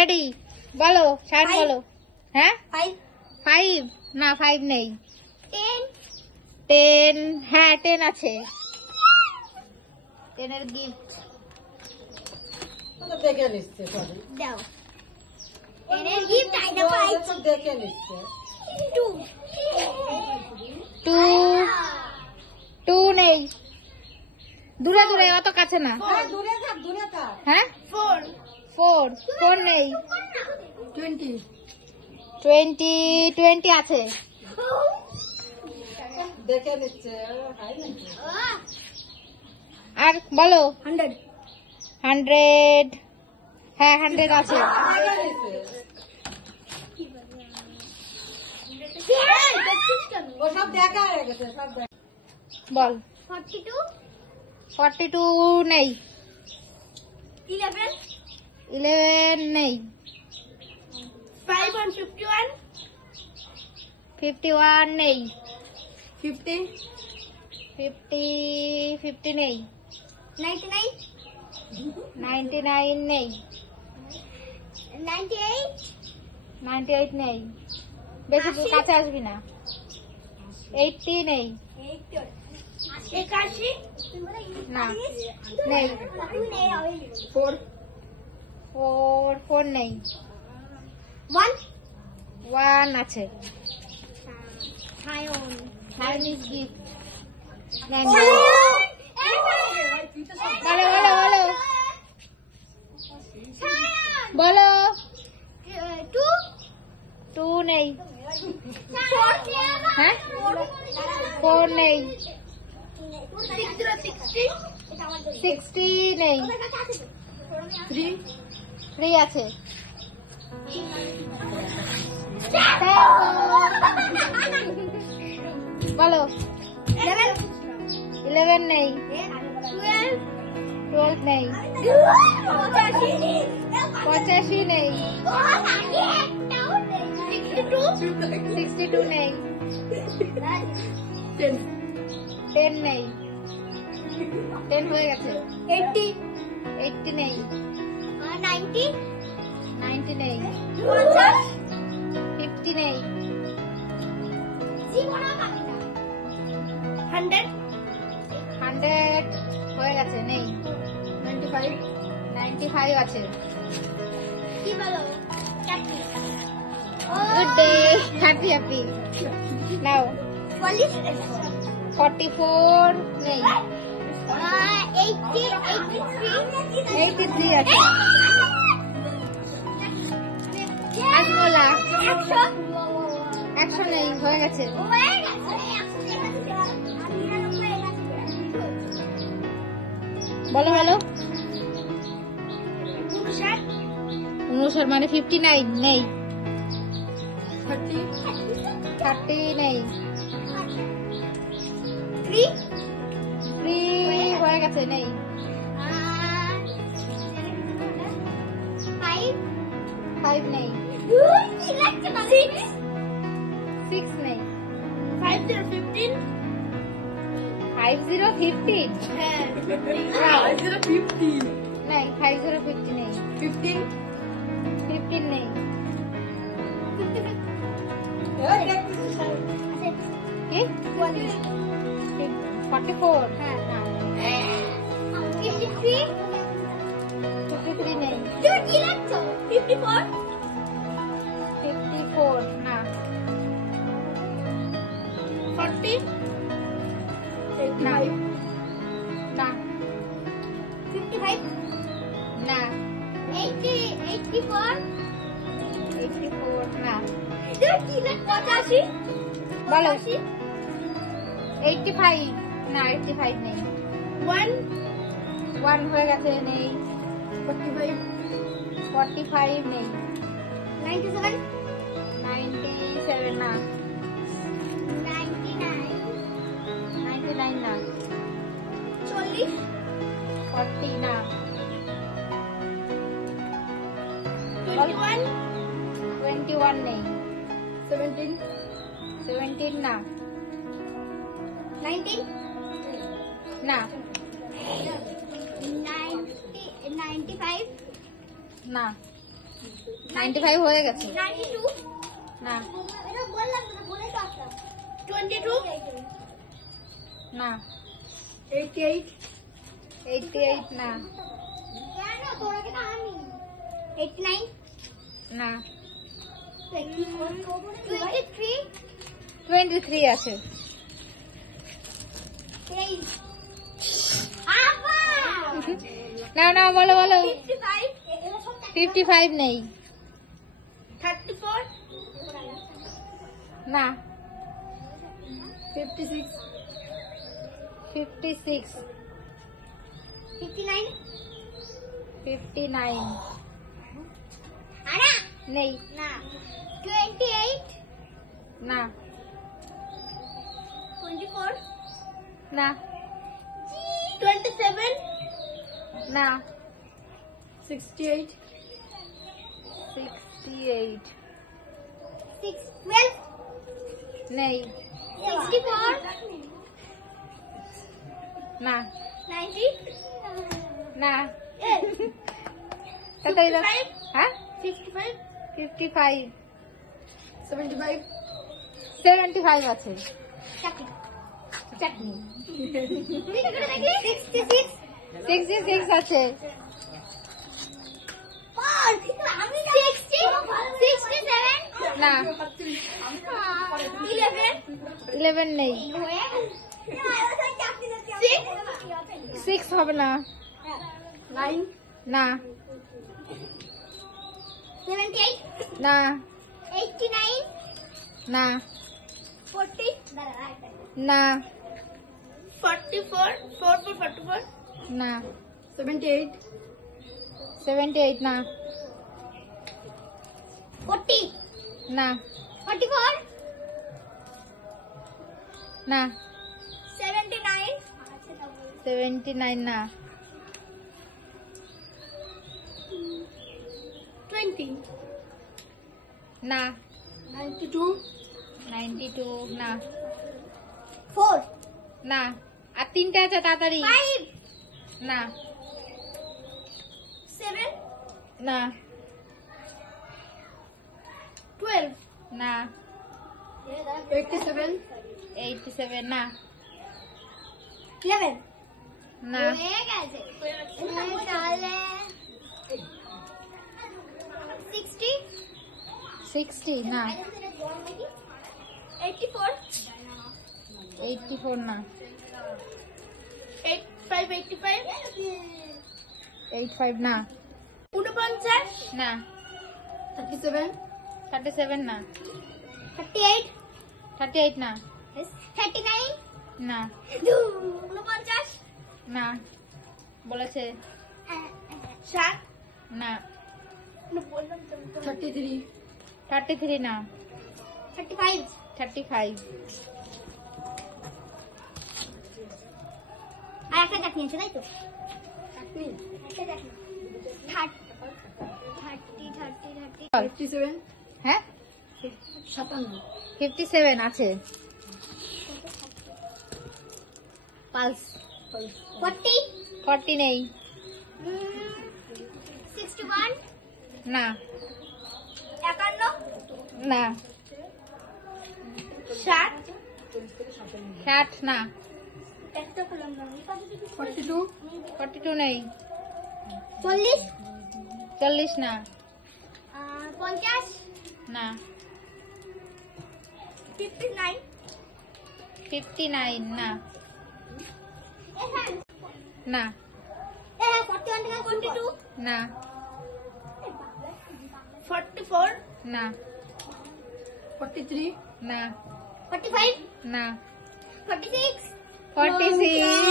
Ready বলো sign বলো। হ্যাঁ 5 না 5 নেই। 10 হ্যাঁ 10 আছে। 10 এর গিফট দেখে নিচ্ছে সবই। দাও 10 এর গিফট আইনা পাইছি। দেখে নিচ্ছে 2 নেই। দূরে দূরে অত কাছে না। দূরে থাক হ্যাঁ 4 নেই। 20 আছে। দেখে নিচ্ছে হাই নাকি আর বলো 100 হ্যাঁ 100 আছে। দেখে নিচ্ছে ও সব দেখা হয়ে গেছে সব বল 42 নেই। 11 নেই। 5 and 51 51 নেই। 50 50 নেই। 99 99 নেই। 98 98 নেই। বেশি কাছে আসবি না। 80 নেই। 81 না নেই। 4 4 নেই। 1 আছে। চাইনিজ গিফট বলো 2 নেই। হ্যাঁ 4 নেই। 60 নেই। 3 আছে। বলো 11 নেই। 12 নেই। 85 নেই। 62 নেই। 10 নেই। 10 হয়ে গেছে। 80 নেই। 90 নেই। 50 নেই। 100 হয়ে গেছে। নেই। 95 আছে। গুড ডে হ্যাপি নাও। 44 নেই। 83 আছে। আজমোলা 100 নেই। হয়ে গেছে। বলো 59 মানে 59 নেই। 30 নেই। 3 হয়ে গেছে। নেই। 5 নেই। 6 নেই। 50 15 নাই। 50 নেই। 15 নেই। কি 44 হ্যাঁ না। 53 নেই। 54 না। 40 না না। 55 না 84 না। 85 বলো 85 না। 85 নেই। 1 হয়ে গেছে। নেই। 45 নেই। 97 97 না। 99 না। 40 না। 21 নেই। 17 না। 19 না 95 না। 95 হয়ে গেছে। 92 না এটা বললাম না, বলেই তো আসলাম। 22 না 88 88 না কেন তোরা কি আনি 89 না 23 23 আছে। 23 আবা না না বলো বলো 55 55 নেই 34 না 56 56 59 59 আরে নেই না 28 না 24 না 27 না 68 68 12 নেই 64 না 90 না তাড়াতাড়ি দাও। 55 হ্যাঁ 55 55 75 75 আছে। চাকরি চাটনি 66 66 আছে। আর আমি 60 67 না 11 11 নেই 6 হবে না 9 না 78 না 89 না 40 না 44 44 না 78 78 না 40 না 44 না 79 79 না 20 না 92 92 না 4 না আর তিনটা আছে তাড়াতাড়ি 5 না 7 না 12 না 87 87 না 11 না হয়ে গেছে তাহলে 60 60 না 84 84 না 85 85 85 না 49 না 37 37 না 38 38 না 39 না 49 না বলেছে 60 না বললাম তো 33 33 না 35 35 আর একটা চাকনি আছে তাই তো চাটনি একটা চাকনি 30 57 হ্যাঁ 57 57 আছে পালস 40 40 নেই 61 না 51 না 60 60 না একটা করলাম না 42 42 নেই 40 40 না 50 না 59 59 না না 41 থেকে 42 না 44 না 43 না 45 না 46 46